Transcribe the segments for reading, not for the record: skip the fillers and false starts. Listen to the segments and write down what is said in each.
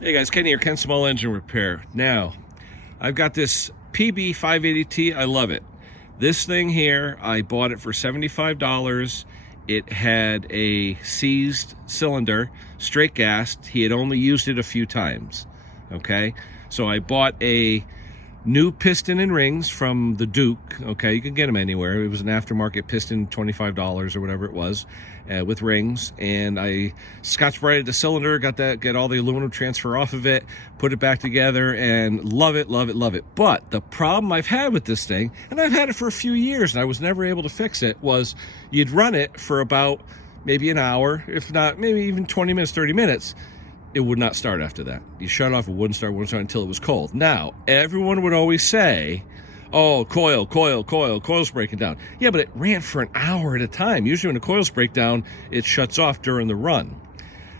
Hey guys, Kenny here, Ken Small Engine Repair. Now, I've got this PB580T. I love it. This thing here, I bought it for $75. It had a seized cylinder, straight gassed. He had only used it a few times, okay? So I bought a new piston and rings from the Duke, okay? You can get them anywhere. It was an aftermarket piston, $25 or whatever it was, with rings. And I scotch-brighted the cylinder, get all the aluminum transfer off of it, put it back together, and love it, love it, love it. But the problem I've had with this thing, and I've had it for a few years, and I was never able to fix it, was you'd run it for about maybe an hour, if not, maybe even 20 minutes, 30 minutes. It would not start after that. You shut it off, it wouldn't start until it was cold. Now, everyone would always say, oh, coil's breaking down. Yeah, but it ran for an hour at a time. Usually when the coils break down, it shuts off during the run.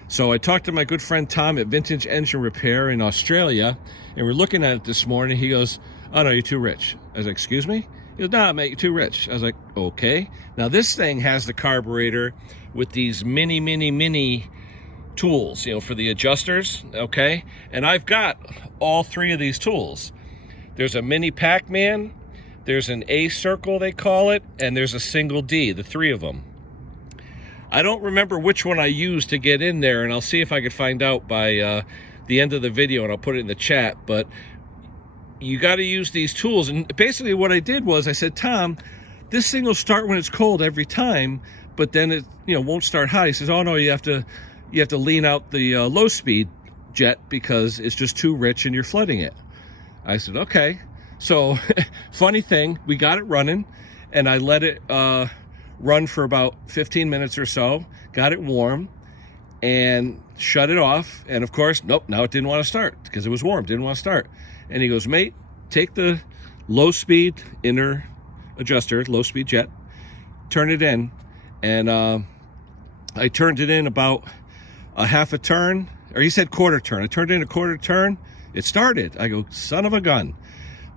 So I talked to my good friend Tom at Vintage Engine Repair in Australia, and we're looking at it this morning. He goes, oh no, you're too rich. I was like, excuse me? He goes, nah, mate, you're too rich. I was like, okay. Now this thing has the carburetor with these mini tools, you know, for the adjusters, okay? And I've got all three of these tools. There's a mini Pac-Man, there's an A circle they call it, and there's a single D, the three of them. I don't remember which one I used to get in there, and I'll see if I could find out by the end of the video, and I'll put it in the chat. But you got to use these tools. And basically what I did was I said, Tom, this thing will start when it's cold every time, but then it, you know, won't start hot. He says, oh no, you have to lean out the low speed jet because it's just too rich and you're flooding it. I said, okay. So funny thing, we got it running, and I let it run for about 15 minutes or so, got it warm, and shut it off. And of course, nope, now it didn't want to start because it was warm, didn't want to start. And he goes, mate, take the low speed inner adjuster, low speed jet, turn it in. And I turned it in about a half a turn, or he said quarter turn. I turned in a quarter turn, it started. I go, son of a gun.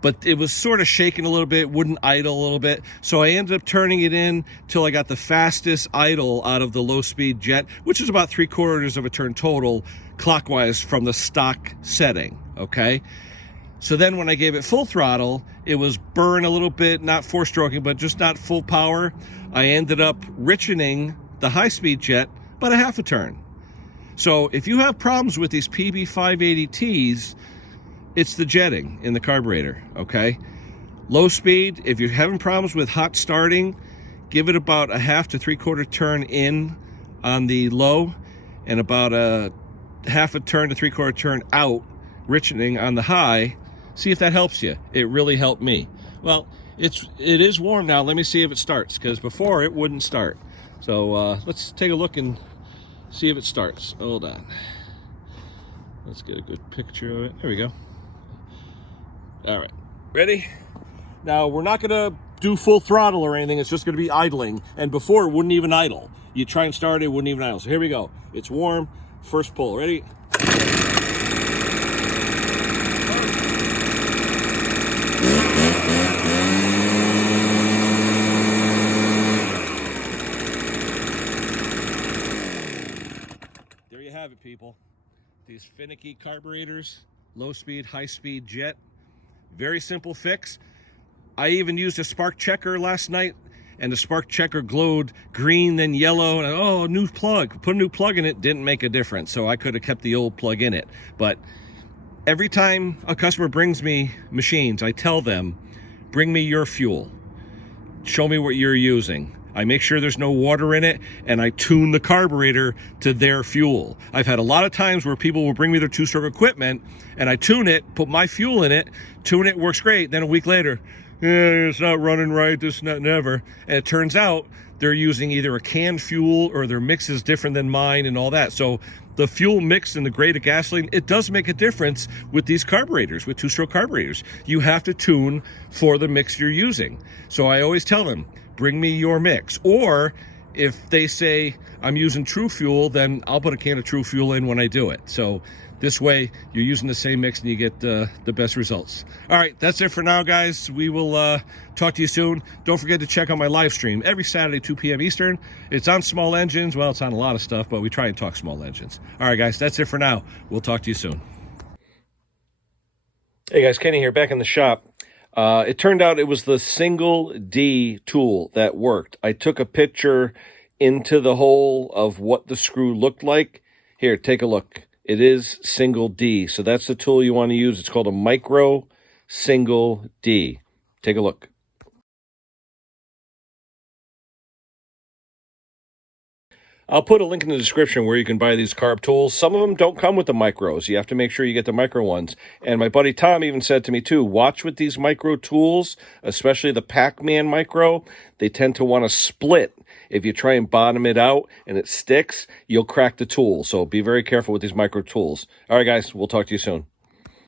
But it was sort of shaking a little bit, wouldn't idle a little bit. So I ended up turning it in till I got the fastest idle out of the low speed jet, which is about 3/4 of a turn total clockwise from the stock setting, okay? So then when I gave it full throttle, it was burn a little bit, not four stroking, but just not full power. I ended up richening the high speed jet about a half a turn. So if you have problems with these PB580Ts, it's the jetting in the carburetor, okay? Low speed, if you're having problems with hot starting, give it about a half to 3/4 turn in on the low and about a half a turn to 3/4 turn out, richening on the high. See if that helps you. It really helped me. Well, it is warm now. Let me see if it starts, because before it wouldn't start. So let's take a look and see if it starts. Hold on. Let's get a good picture of it. There we go. All right, ready? Now, we're not gonna do full throttle or anything. It's just gonna be idling. And before, it wouldn't even idle. You try and start it, wouldn't even idle. So here we go. It's warm. First pull. Ready? There you have it, people. These finicky carburetors, low speed, high speed jet. Very simple fix. I even used a spark checker last night, and the spark checker glowed green, then yellow, and oh, new plug. Put a new plug in it, didn't make a difference. So I could have kept the old plug in it. But every time a customer brings me machines, I tell them, bring me your fuel. Show me what you're using. I make sure there's no water in it, and I tune the carburetor to their fuel. I've had a lot of times where people will bring me their two-stroke equipment, and I tune it, put my fuel in it, tune it, works great. Then a week later, yeah, it's not running right, this, not, never. And it turns out they're using either a canned fuel or their mix is different than mine and all that. So the fuel mix and the grade of gasoline, it does make a difference with these carburetors, with two-stroke carburetors. You have to tune for the mix you're using. So I always tell them, bring me your mix. Or if they say I'm using True Fuel, then I'll put a can of True Fuel in when I do it. So this way you're using the same mix and you get the best results. All right, that's it for now, guys. We will talk to you soon. Don't forget to check out my live stream every Saturday, 2 p.m. Eastern. It's on small engines. Well, it's on a lot of stuff, but we try and talk small engines. All right, guys, that's it for now. We'll talk to you soon. Hey guys, Kenny here, back in the shop. It turned out it was the single D tool that worked. I took a picture into the hole of what the screw looked like. Here, take a look. It is single D, so that's the tool you want to use. It's called a micro single D. Take a look. I'll put a link in the description where you can buy these carb tools. Some of them don't come with the micros. You have to make sure you get the micro ones. And my buddy Tom even said to me too, watch with these micro tools, especially the Pac-Man micro. They tend to want to split. If you try and bottom it out and it sticks, you'll crack the tool. So be very careful with these micro tools. All right, guys, we'll talk to you soon.